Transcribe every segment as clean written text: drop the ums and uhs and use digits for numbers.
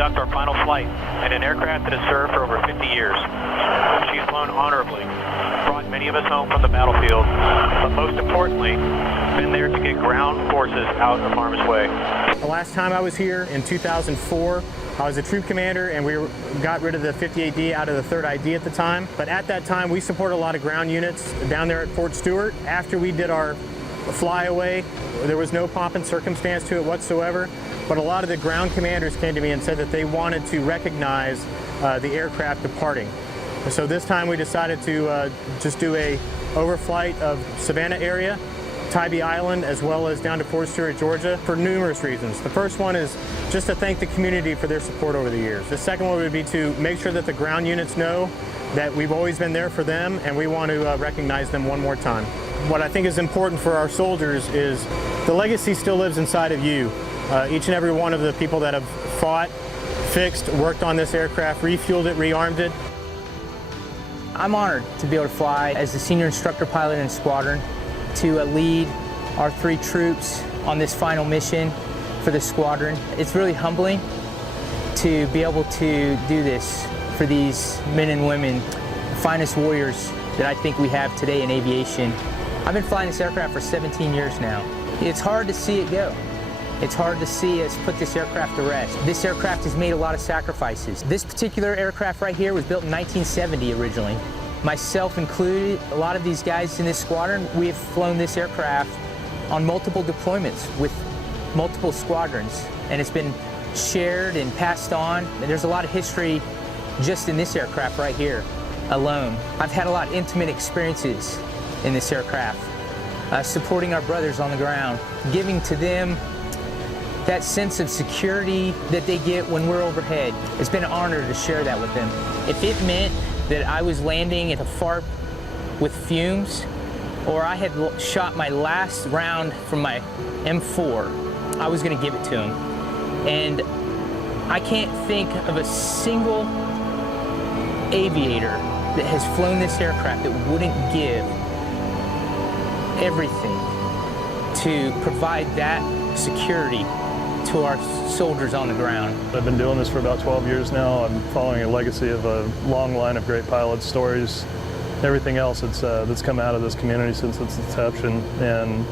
conduct our final flight in an aircraft that has served for over 50 years. She's flown honorably, brought many of us home from the battlefield, but most importantly, been there to get ground forces out of harm's way. The last time I was here in 2004, I was a troop commander and we got rid of the 58D out of the 3rd ID at the time. But at that time, we supported a lot of ground units down there at Fort Stewart. After we did our flyaway, there was no pomp and circumstance to it whatsoever. But a lot of the ground commanders came to me and said that they wanted to recognize the aircraft departing. So this time we decided to just do a overflight of Savannah area, Tybee Island, as well as down to Fort Stewart, Georgia, for numerous reasons. The first one is just to thank the community for their support over the years. The second one would be to make sure that the ground units know that we've always been there for them and we want to recognize them one more time. What I think is important for our soldiers is the legacy still lives inside of you. Each and every one of the people that have fought, fixed, worked on this aircraft, refueled it, rearmed it. I'm honored to be able to fly as the senior instructor pilot in squadron to lead our 3 troops on this final mission for the squadron. It's really humbling to be able to do this for these men and women, the finest warriors that I think we have today in aviation. I've been flying this aircraft for 17 years now. It's hard to see it go. It's hard to see us put this aircraft to rest. This aircraft has made a lot of sacrifices. This particular aircraft right here was built in 1970 originally. Myself included, a lot of these guys in this squadron, we have flown this aircraft on multiple deployments with multiple squadrons, and it's been shared and passed on. And there's a lot of history just in this aircraft right here alone. I've had a lot of intimate experiences in this aircraft, supporting our brothers on the ground, giving to them that sense of security that they get when we're overhead. It's been an honor to share that with them. If it meant that I was landing at a FARP with fumes, or I had shot my last round from my M4, I was going to give it to them. And I can't think of a single aviator that has flown this aircraft that wouldn't give everything to provide that security to our soldiers on the ground. I've been doing this for about 12 years now. I'm following a legacy of a long line of great pilots, stories, everything else that's come out of this community since its inception. And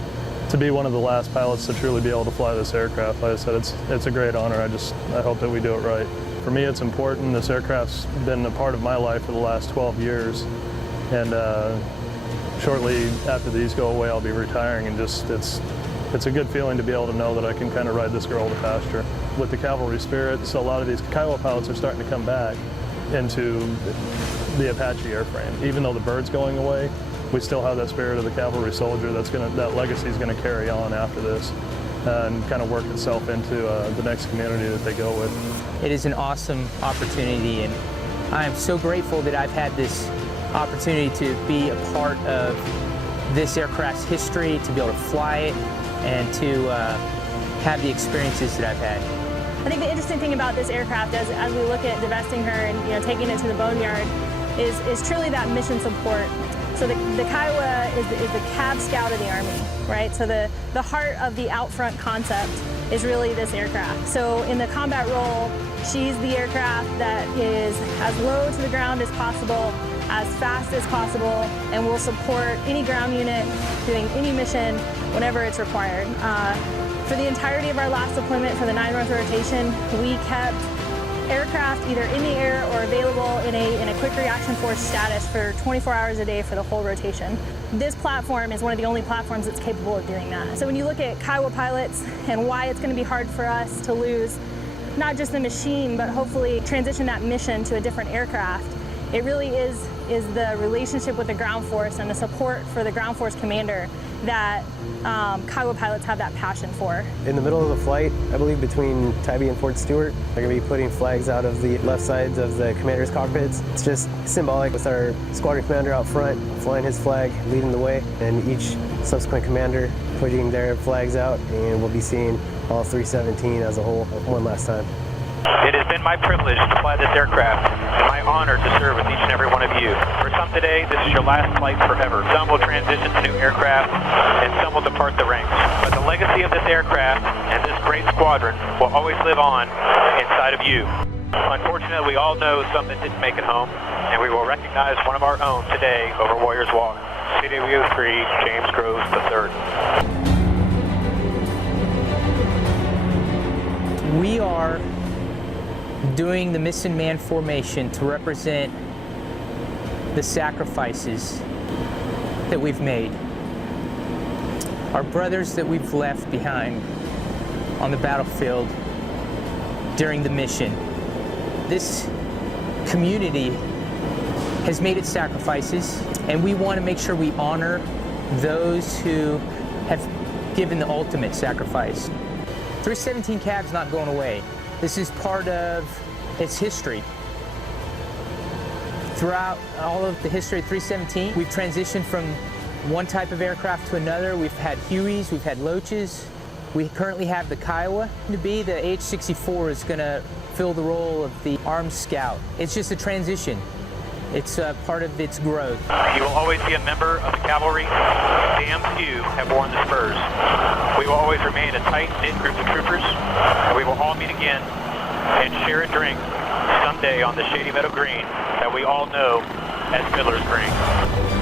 to be one of the last pilots to truly be able to fly this aircraft, like I said, it's a great honor. I hope that we do it right. For me, it's important. This aircraft's been a part of my life for the last 12 years. And shortly after these go away, I'll be retiring, and it's a good feeling to be able to know that I can kind of ride this girl to pasture. With the cavalry spirit, so a lot of these Kiowa pilots are starting to come back into the Apache airframe. Even though the bird's going away, we still have that spirit of the cavalry soldier that legacy is going to carry on after this and kind of work itself into the next community that they go with. It is an awesome opportunity, and I am so grateful that I've had this opportunity to be a part of this aircraft's history, to be able to fly it, and to have the experiences that I've had. I think the interesting thing about this aircraft, as we look at divesting her and taking it to the boneyard, is truly that mission support. So the Kiowa is the Cab Scout of the Army, right? So the heart of the out front concept is really this aircraft. So in the combat role, she's the aircraft that is as low to the ground as possible, as fast as possible, and will support any ground unit doing any mission whenever it's required. For the entirety of our last deployment for the 9-month rotation, we kept aircraft either in the air or available in a quick reaction force status for 24 hours a day for the whole rotation. This platform is one of the only platforms that's capable of doing that. So when you look at Kiowa pilots and why it's going to be hard for us to lose not just the machine, but hopefully transition that mission to a different aircraft, it really is the relationship with the ground force and the support for the ground force commander that Kiowa pilots have that passion for. In the middle of the flight, I believe between Tybee and Fort Stewart, they're going to be putting flags out of the left sides of the commander's cockpits. It's just symbolic with our squadron commander out front, flying his flag, leading the way, and each subsequent commander putting their flags out, and we'll be seeing all 317 as a whole one last time. It has been my privilege to fly this aircraft and my honor to serve with each and every one of you. For some today, this is your last flight forever. Some will transition to new aircraft and some will depart the ranks. But the legacy of this aircraft and this great squadron will always live on inside of you. Unfortunately, we all know some that didn't make it home, and we will recognize one of our own today over Warriors Walk. CW3, James Groves III. We are doing the missing man formation to represent the sacrifices that we've made. Our brothers that we've left behind on the battlefield during the mission. This community has made its sacrifices, and we want to make sure we honor those who have given the ultimate sacrifice. 317 Cav's not going away. This is part of its history. Throughout all of the history of 317, we've transitioned from one type of aircraft to another. We've had Hueys, we've had Loaches. We currently have the Kiowa. To be the AH-64 is going to fill the role of the armed scout. It's just a transition. It's part of its growth. You will always be a member of the cavalry. Damn few have worn the spurs. We will always remain a tight-knit group of troopers, and we will all meet again and share a drink someday on the Shady Meadow Green that we all know as Fiddler's Green.